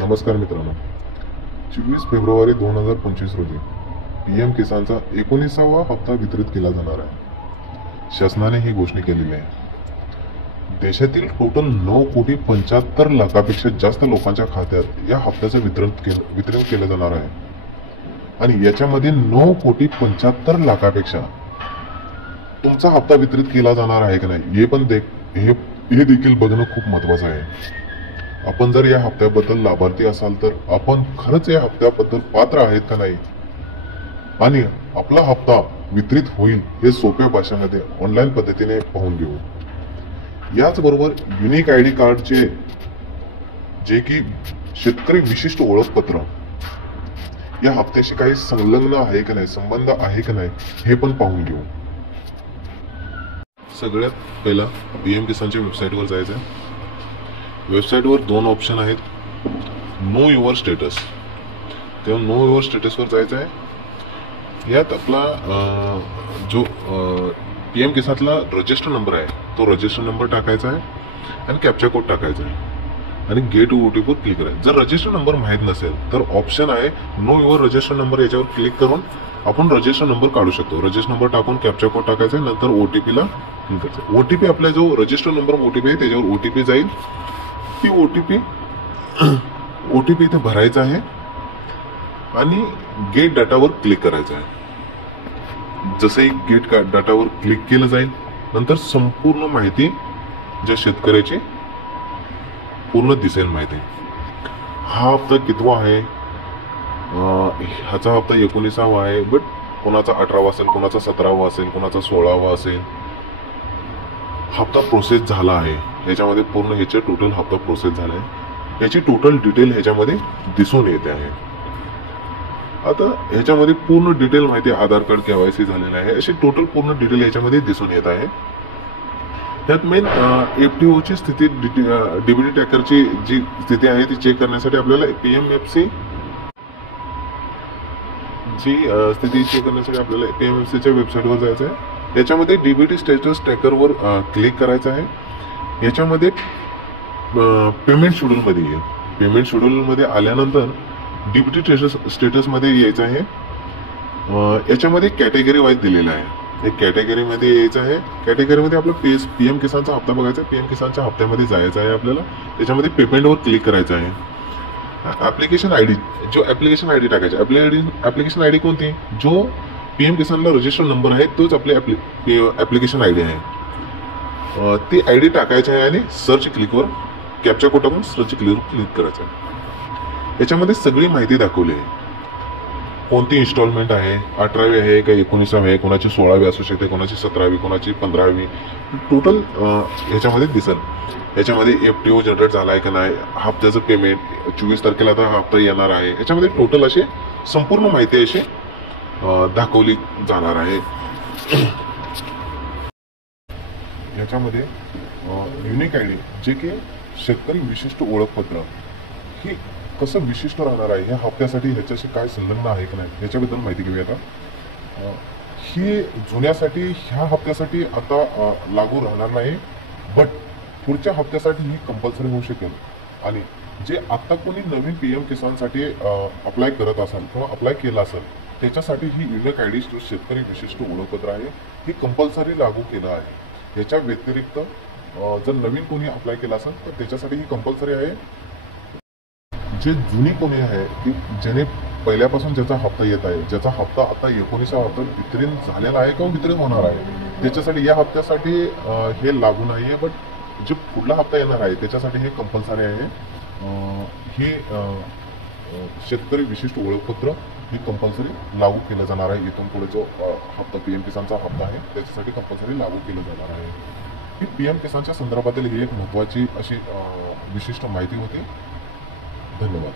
नमस्कार मित्रांनो, 24 फेब्रुवारी 2025 रोजी PM किसानचा 19वा हप्ता वितरित केला जाणार आहे. शासनाने ही घोषणा केलेली आहे. देशातील टोटल 9,75,00,000पेक्षा जास्त लोकांच्या खात्यात या हप्त्याचं वितरण केलं जाणार आहे. आणि याच्यामध्ये 9,75,00,000पेक्षा तुमचा हप्ता वितरित केला जाणार आहे की नाही हे देखील बघणं खूप महत्वाचं आहे. आपण जर या हप्त्याबद्दल लाभार्थी असाल तर आपण खरंच या हप्त्याबद्दल पात्र आहेत का नाही आणि आपला हप्ता वितरित होईल हे सोप्या भाषेमध्ये ऑनलाईन पद्धतीने पाहून घेऊ. याचबरोबर युनिक ID कार्डचे जे की शेतकरी विशिष्ट ओळखपत्र या हप्त्याशी काही संलग्न आहे की नाही, संबंध आहे की नाही हे पण पाहून घेऊ. सगळ्यात पहिला PM किसानच्या वेबसाईटवर जायचं आहे. वेबसाईटवर 2 ऑप्शन आहेत. नो युअर स्टेटस, तेव्हा नो युअर स्टेटसवर जायचं आहे. यात आपला जो PM किसानला रजिस्टर नंबर आहे तो रजिस्टर नंबर टाकायचा आहे आणि कॅप्चा कोड टाकायचा आहे आणि गेट OTP वर क्लिक करायचं. जर रजिस्टर नंबर माहीत नसेल तर ऑप्शन आहे नो युअर रजिस्टर नंबर, याच्यावर क्लिक करून आपण रजिस्टर नंबर काढू शकतो. रजिस्टर नंबर टाकून कॅप्चा कोड टाकायचा आहे, नंतर OTP ला क्लिक करायचं. OTP आपला जो रजिस्टर नंबर OTP आहे त्याच्यावर OTP जाईल. ती OTP इथे भरायचा आहे आणि गेट डाटावर क्लिक करायचं आहे. जसे गेट डाटावर क्लिक केलं जाईल नंतर संपूर्ण माहिती ज्या शेतकऱ्याची पूर्ण दिसेल माहिती. हा हप्ता कितवा आहे, ह्याचा हप्ता 19वा आहे, बट कोणाचा 18वा असेल, कोणाचा 17वा असेल, कोणाचा 16वा असेल. हप्ता प्रोसेस झाला आहे याच्यामध्ये पूर्ण ह्याचे टोटल हप्ता प्रोसेस झाला आहे याची टोटल डिटेल ह्याच्यामध्ये दिसून येते आहे. आता ह्याच्यामध्ये पूर्ण डिटेल माहिती, आधार कार्ड KYC झालेलं आहे अशी टोटल पूर्ण डिटेल ह्याच्यामध्ये दिसून येत आहे. त्यात मेन FTO ची स्थिती, DBT ट्रॅकरची जी स्थिती आहे ती चेक करण्यासाठी आपल्याला PMFC ची स्थिती चेक करण्यासाठी आपल्याला PMFCच्या वेबसाईटवर जायचं आहे. याच्यामध्ये DBT स्टेटस ट्रॅकरवर क्लिक करायचं आहे. याच्यामध्ये पेमेंट शेड्यूल मध्ये येईल. पेमेंट शेड्यूल मध्ये आल्यानंतर DBT स्टेटस मध्ये यायचं आहे. याच्यामध्ये कॅटेगरी वाईज दिलेलं आहे. एक कॅटेगरी मध्ये यायचं आहे. कॅटेगरीमध्ये आपला PM किसानचा हप्ता बघायचा आहे. PM किसानच्या हप्त्यामध्ये जायचं आहे आपल्याला. त्याच्यामध्ये पेमेंटवर क्लिक करायचं आहे. ऍप्लिकेशन ID, जो ऍप्लिकेशन ID टाकायचा. ऍप्लिकेशन ID कोणती, जो PM किसानला रजिस्टर नंबर आहे तोच आपली ऍप्लिकेशन ID आहे. ती ID टाकायची आहे आणि सर्च क्लिकवर कॅप्चा कोड टाकून सर्च क्लिक करायचं आहे. याच्यामध्ये सगळी माहिती दाखवली आहे. कोणती इन्स्टॉलमेंट आहे, 18वी आहे का 19वी आहे, कोणाची 16वी असू शकते, कोणाची 17वी, कोणाची 15वी, टोटल ह्याच्यामध्ये दिसेल. याच्यामध्ये FTO जनरेट झाला आहे का नाही, हप्त्याचं पेमेंट 24 तारखेला आता हप्ता येणार आहे, याच्यामध्ये टोटल अशी संपूर्ण माहिती अशी दाखवली जाणार आहे. याच्यामध्ये युनिक ID जे की शेतकरी विशिष्ट ओळखपत्र ही कसं विशिष्ट राहणार आहे, ह्या हप्त्यासाठी ह्याच्याशी काय संलग्न आहे की नाही याच्याबद्दल माहिती घेऊया. आता ही जुन्यासाठी ह्या हप्त्यासाठी आता लागू राहणार नाही, बट पुढच्या हप्त्यासाठी ही कंपल्सरी होऊ शकेल. आणि जे आता कोणी नवीन PM किसानसाठी अप्लाय करत असाल किंवा अप्लाय केला असेल त्याच्यासाठी ही युनिक ID जो शेतकरी विशिष्ट ओळखपत्र आहे ही कंपल्सरी लागू केलं आहे. याच्या व्यतिरिक्त जर नवीन कोणी अप्लाय केला असेल तर त्याच्यासाठी ही कंपल्सरी आहे. जे जुनी कोणी आहे की ज्याने पहिल्यापासून ज्याचा हप्ता येत आहे, ज्याचा हप्ता आता 19वा हप्ता वितरण झालेला आहे किंवा वितरण होणार आहे, त्याच्यासाठी या हप्त्यासाठी हे लागू नाही आहे. बट जे पुढला हप्ता येणार आहे त्याच्यासाठी हे कंपल्सरी आहे. हे शेतकरी विशिष्ट ओळखपत्र हे कंपल्सरी लागू केलं जाणार आहे. इथून पुढे जो हप्ता PM किसानचा हप्ता आहे त्याच्यासाठी कंपल्सरी लागू केलं जाणार आहे. ही PM किसानच्या संदर्भातील ही एक महत्त्वाची अशी विशिष्ट माहिती होती. धन्यवाद.